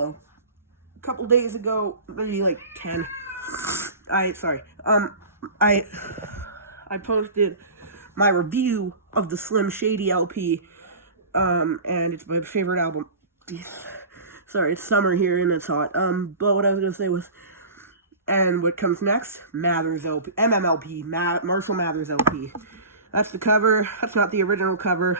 follow. A couple days ago, maybe like 10. I posted my review of the Slim Shady LP, and it's my favorite album. Sorry, it's summer here and it's hot. But what I was gonna say was, and what comes next? Mathers LP, MMLP, Marshall Mathers LP. That's the cover. That's not the original cover.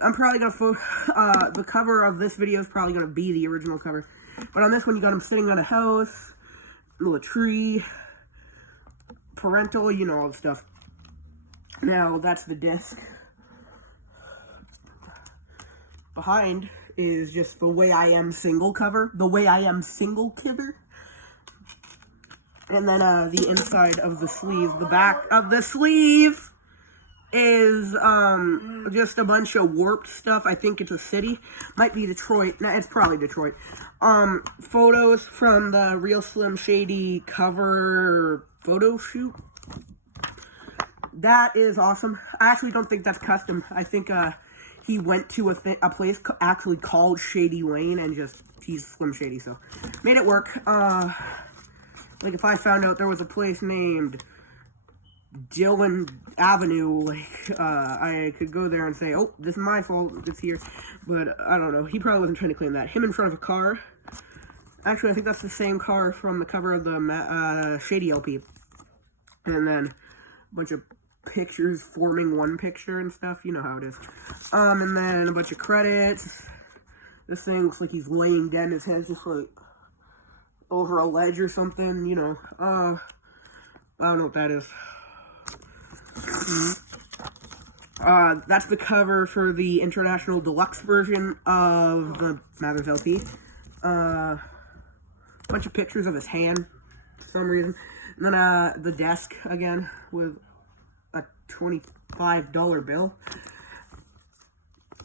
I'm probably gonna the cover of this video is probably gonna be the original cover, but on this one you got him sitting on a house, little tree, parental, you know, all the stuff. Now that's the disc. Behind is just the Way I Am single cover, the Way I Am single cover. And then the inside of the sleeve, the back of the sleeve is just a bunch of warped stuff. I think it's a city. Might be Detroit. No, it's probably Detroit. Photos from the Real Slim Shady cover photo shoot. That is awesome. I actually don't think that's custom. I think he went to a place actually called Shady Lane and just, he's Slim Shady, so made it work. Like, if I found out there was a place named Dillon Avenue, like, I could go there and say, oh, this is my fault, it's here. But, I don't know, he probably wasn't trying to claim that. Him in front of a car. Actually, I think that's the same car from the cover of the Shady LP. And then a bunch of pictures forming one picture and stuff. You know how it is. And then a bunch of credits. This thing looks like he's laying down. His head's just like over a ledge or something, you know. I don't know what that is. That's the cover for the international deluxe version of the Mathers LP. Bunch of pictures of his hand for some reason. And then the desk again with a $25 bill.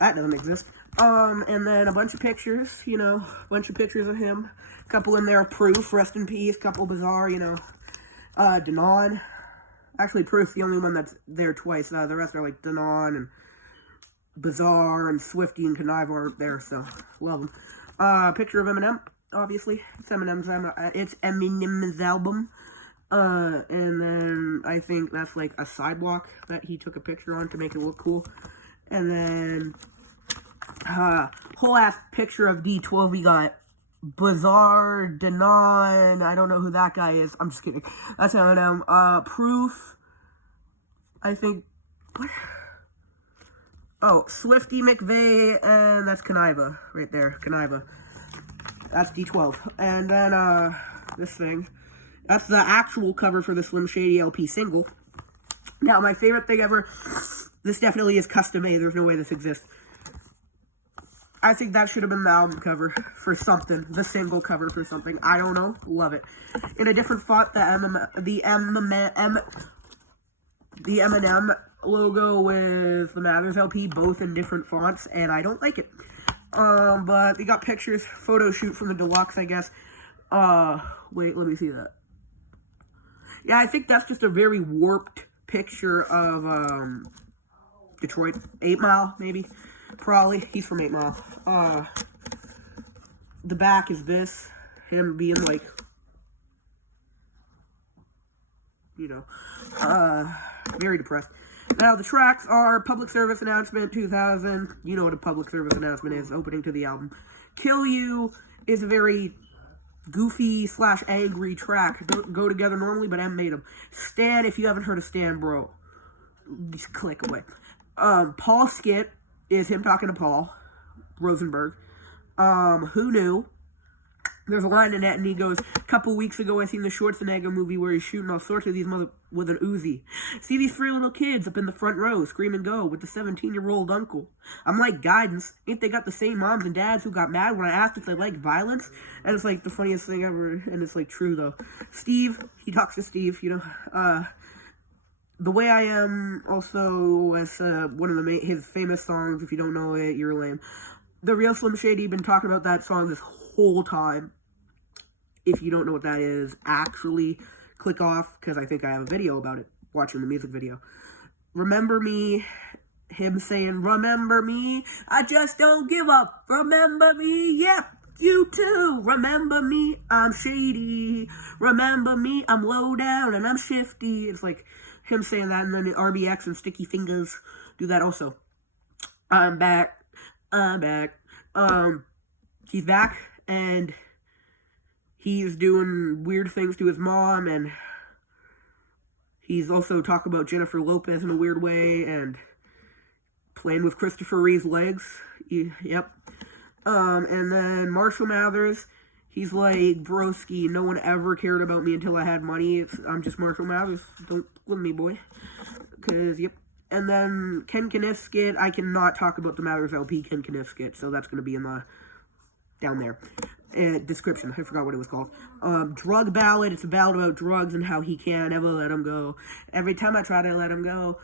That doesn't exist. And then a bunch of pictures, you know, a bunch of pictures of him. A couple in there, Proof, rest in peace, couple Bizarre, you know. Denon. Actually, Proof's the only one that's there twice. The rest are like Denon and Bizarre and Swifty and Connive aren't there, so love them. Picture of Eminem, obviously. It's Eminem's album. And then I think that's like a sidewalk that he took a picture on to make it look cool. And then whole ass picture of D12. We got Bizarre, Denon, I don't know who that guy is. I'm just kidding. That's Eminem. Proof. I think. What? Oh, Swifty McVeigh, and that's Conniva right there. Conniva. That's D12. And then this thing. That's the actual cover for the Slim Shady LP single. Now, my favorite thing ever. This definitely is custom made. There's no way this exists. I think that should have been the album cover for something. The single cover for something. I don't know. Love it. In a different font, the Eminem logo with the Mathers LP, both in different fonts, and I don't like it. But they got pictures, photo shoot from the deluxe, I guess. Wait, let me see that. Yeah, I think that's just a very warped picture of, Detroit. 8 Mile, maybe. Probably. He's from 8 Mile. The back is this. Him being like, you know, very depressed. Now, the tracks are Public Service Announcement 2000. You know what a Public Service Announcement is. Opening to the album. Kill You is a very goofy / angry track. Don't go together normally, but M made them. Stan, if you haven't heard of Stan, bro, just click away. Paul Skit is him talking to Paul Rosenberg. Who Knew? There's a line in that, and he goes, a couple weeks ago, I seen the Schwarzenegger movie where he's shooting all sorts of these with an Uzi. See these 3 little kids up in the front row, scream and go, with the 17-year-old uncle. I'm like, guidance, ain't they got the same moms and dads who got mad when I asked if they like violence? And it's like the funniest thing ever, and it's like true though. Steve, he talks to Steve, you know, The Way I Am also as one of his famous songs. If you don't know it, you're lame. The Real Slim Shady been talking about that song this whole time. If you don't know what that is, actually click off, because I think I have a video about it, watching the music video. Remember Me, him saying, remember me, I just don't give up, remember me, yeah. You too, remember me, I'm shady. Remember me, I'm low down and I'm shifty. It's like him saying that, and then RBX and Sticky Fingers do that also. I'm back. I'm back. He's back, and he's doing weird things to his mom, and he's also talking about Jennifer Lopez in a weird way, and playing with Christopher Reeve's legs. Yep. And then Marshall Mathers, he's like, broski, no one ever cared about me until I had money. I'm just Marshall Mathers. Don't look at me, boy. Because, yep. And then Ken Kniff skit, I cannot talk about the Mathers LP Ken Kniff skit, so that's going to be in the, down there. Description, I forgot what it was called. Drug ballad, it's a ballad about drugs and how he can't ever let him go. Every time I try to let him go,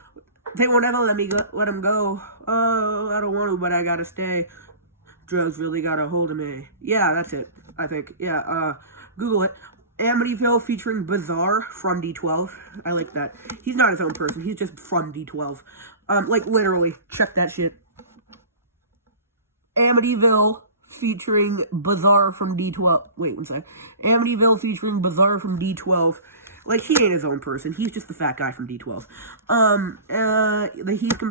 they won't ever let him go. Oh, I don't want to, but I gotta stay. Drugs really got a hold of me. Yeah, that's it, I think. Yeah, Google it. Amityville featuring Bizarre from D12. I like that. He's not his own person. He's just from D12. Like, literally. Check that shit. Amityville featuring Bizarre from D12. Wait, one sec. Amityville featuring Bizarre from D12. Like, he ain't his own person. He's just the fat guy from D12.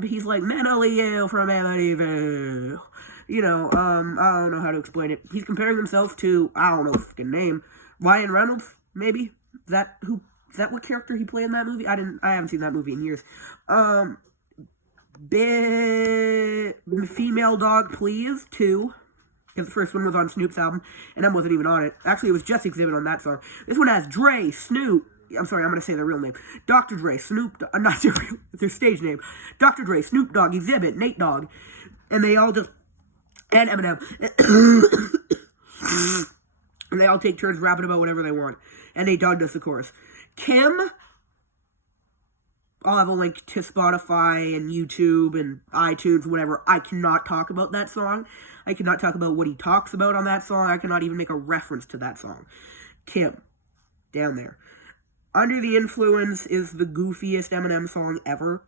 He's like, mentally ill from Amityville. You know, I don't know how to explain it. He's comparing himself to, I don't know the fucking name, Ryan Reynolds, maybe? Is that what character he played in that movie? I haven't seen that movie in years. Female Dog Please 2. Because the first one was on Snoop's album, and I wasn't even on it. Actually, it was Jesse Exhibit on that song. This one has Dre, Snoop. I'm sorry, I'm going to say their real name. Dr. Dre, Snoop, not their stage name. Dr. Dre, Snoop Dogg, Exhibit, Nate Dogg. And they all just, and Eminem. And they all take turns rapping about whatever they want. And Nate Dogg does the chorus. Kim, I'll have a link to Spotify and YouTube and iTunes, whatever. I cannot talk about that song. I cannot talk about what he talks about on that song. I cannot even make a reference to that song. Kim, down there. Under the Influence is the goofiest Eminem song ever,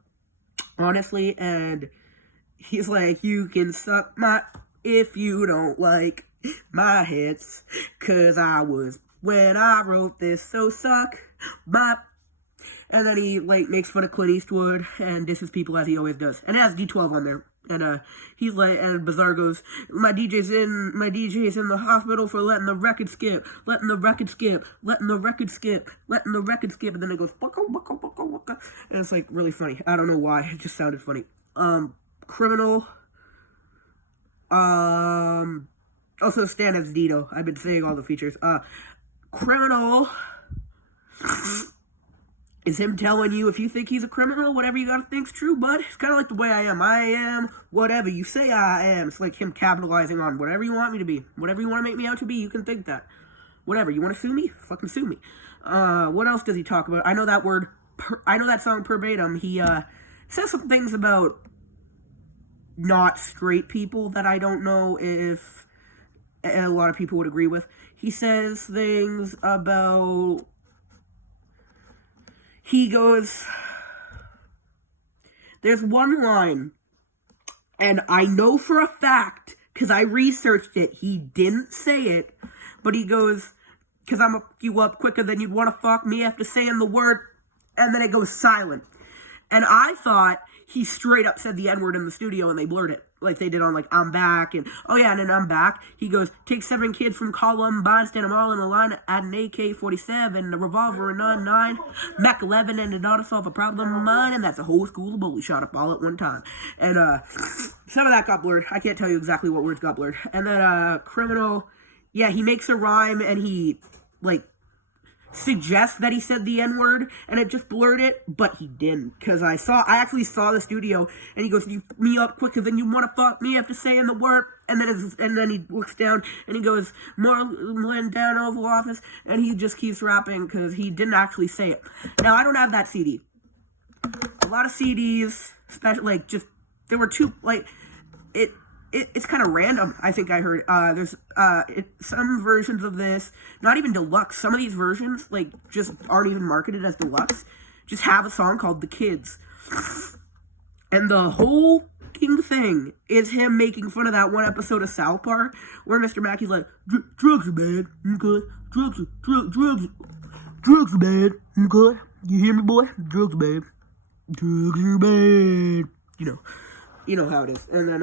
honestly, and he's like, you can suck my if you don't like my hits, 'cause I was when I wrote this, so suck my. And then he, like, makes fun of Clint Eastwood and disses people as he always does. And it has D12 on there. And, he's like, and Bizarre goes, my DJ's in the hospital for letting the record skip. And then it goes, waka, waka, waka, waka. And it's, like, really funny. I don't know why. It just sounded funny. Criminal. Also Stan as Dito. I've been saying all the features. Criminal is him telling you if you think he's a criminal, whatever you gotta think's true, bud. It's kind of like the way I am. I am whatever you say I am. It's like him capitalizing on whatever you want me to be. Whatever you want to make me out to be, you can think that. Whatever. You want to sue me? Fucking sue me. What else does he talk about? I know that word. I know that song verbatim. He says some things about not straight people that I don't know if a lot of people would agree with. He says things about... He goes, there's one line, and I know for a fact, because I researched it, he didn't say it, but he goes, because I'm going to fuck you up quicker than you'd want to fuck me after saying the word, and then it goes silent. And I thought he straight up said the N-word in the studio and they blurred it. Like they did on, like, I'm back, and, oh yeah, and then I'm back. He goes, take 7 kids from Columbine, stand them all in a line, add an AK-47, a revolver, a 9-9, Mac 11, and an auto solve a problem of mine, and that's a whole school of bullies shot up all at one time. And, some of that got blurred. I can't tell you exactly what words got blurred. And then, Criminal, yeah, he makes a rhyme, and he, like, suggests that he said the N-word, and it just blurred it, but he didn't, because I actually saw the studio, and he goes, you f me up quicker than you want to fuck me after saying the word, and then he looks down, and he goes, Moreland down Oval Office, and he just keeps rapping, because he didn't actually say it. Now, I don't have that CD. A lot of CDs, especially, like, just, there were two, like, it's kind of random, I think I heard. There's some versions of this, not even deluxe. Some of these versions, like, just aren't even marketed as deluxe. Just have a song called The Kids. And the whole fucking thing is him making fun of that one episode of South Park where Mr. Mackey's like, drugs are bad, okay? Drugs are bad, okay? You hear me, boy? Drugs are bad. Drugs are bad. You know how it is. And then,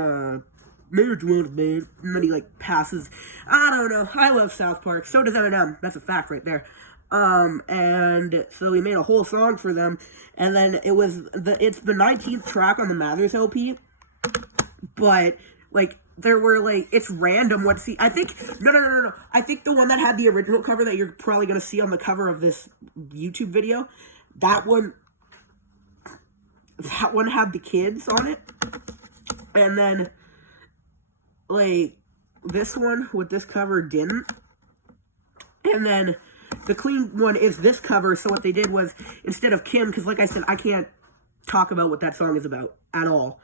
marijuana's bad. And then he, like, passes. I don't know. I love South Park. So does Eminem. That's a fact right there. And so we made a whole song for them. And then it's the 19th track on the Mathers LP. But, like, there were, like, it's random what see. I think, no. I think the one that had the original cover that you're probably going to see on the cover of this YouTube video, that one had the kids on it. And then, like, this one with this cover didn't. And then the clean one is this cover. So what they did was, instead of Kim, because like I said, I can't talk about what that song is about at all.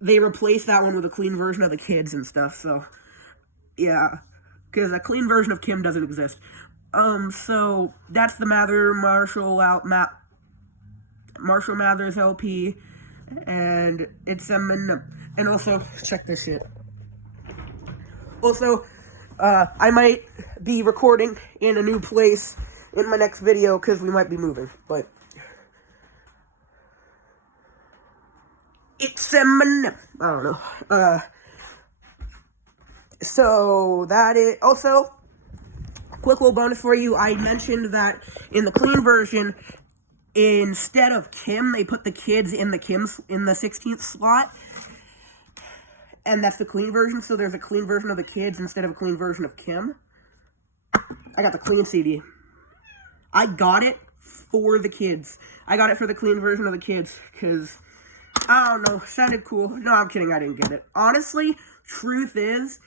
They replaced that one with a clean version of the kids and stuff. So, yeah. Because a clean version of Kim doesn't exist. So that's the Marshall Mathers LP, and it's Eminem. And also, check this shit. Also, I might be recording in a new place in my next video, because we might be moving, but it's Eminem. I don't know. So, that is, also, quick little bonus for you, I mentioned that in the clean version, instead of Kim, they put the kids in the 16th slot. And that's the clean version, so there's a clean version of the kids instead of a clean version of Kim. I got the clean CD. I got it for the kids. I got it for the clean version of the kids, because, I don't know, sounded cool. No, I'm kidding, I didn't get it. Honestly, truth is,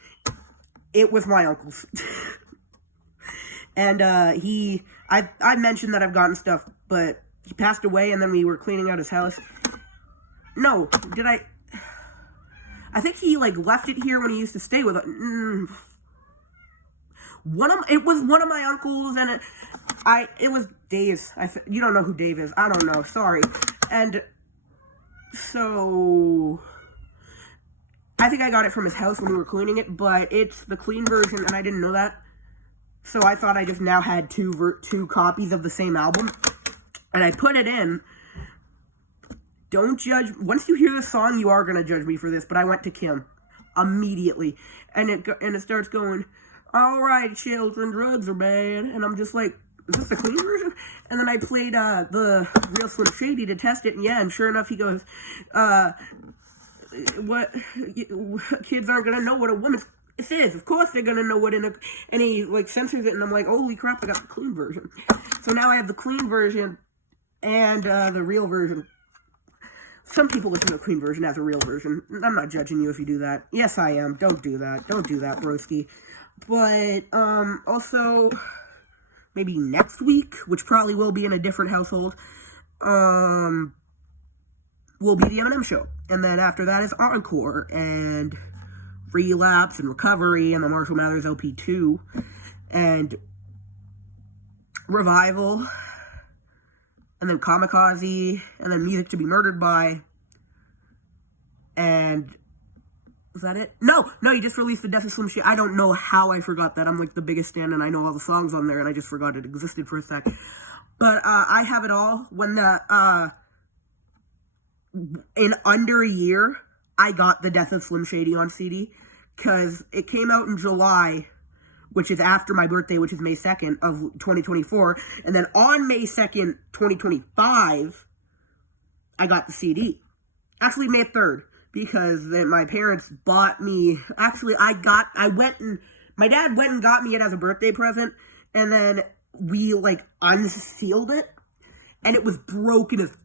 it was my uncle's. And, I mentioned that I've gotten stuff, but he passed away, and then we were cleaning out his house. No, did I? I think he, like, left it here when he used to stay with us. It was one of my uncles, and it was Dave's. You don't know who Dave is. I don't know. Sorry. And so I think I got it from his house when we were cleaning it, but it's the clean version, and I didn't know that. So I thought I just now had two copies of the same album, and I put it in. Don't judge. Once you hear the song, you are going to judge me for this, but I went to Kim immediately, and it starts going, all right, children, drugs are bad, and I'm just like, is this the clean version? And then I played the Real Slim Shady to test it, and yeah, and sure enough, he goes, what, kids aren't going to know what a woman's is. Of course they're going to know what and he, like, censors it, and I'm like, holy crap, I got the clean version. So now I have the clean version and the real version. Some people listen to the clean version as a real version. I'm not judging you if you do that. Yes, I am. Don't do that. Don't do that, broski. But, also, maybe next week, which probably will be in a different household, will be the Eminem show. And then after that is Encore, and Relapse, and Recovery, and the Marshall Mathers LP2, and Revival, and then Kamikaze, and then Music to be Murdered by, and was that it? No, he just released the Death of Slim Shady. I don't know how I forgot that. I'm like the biggest fan, and I know all the songs on there, and I just forgot it existed for a sec. But I have it all. When in under a year, I got the Death of Slim Shady on CD, because it came out in July, which is after my birthday, which is May 2nd of 2024. And then on May 2nd, 2025, I got the CD. Actually, May 3rd, because my parents bought me, actually, my dad went and got me it as a birthday present, and then we, like, unsealed it, and it was broken as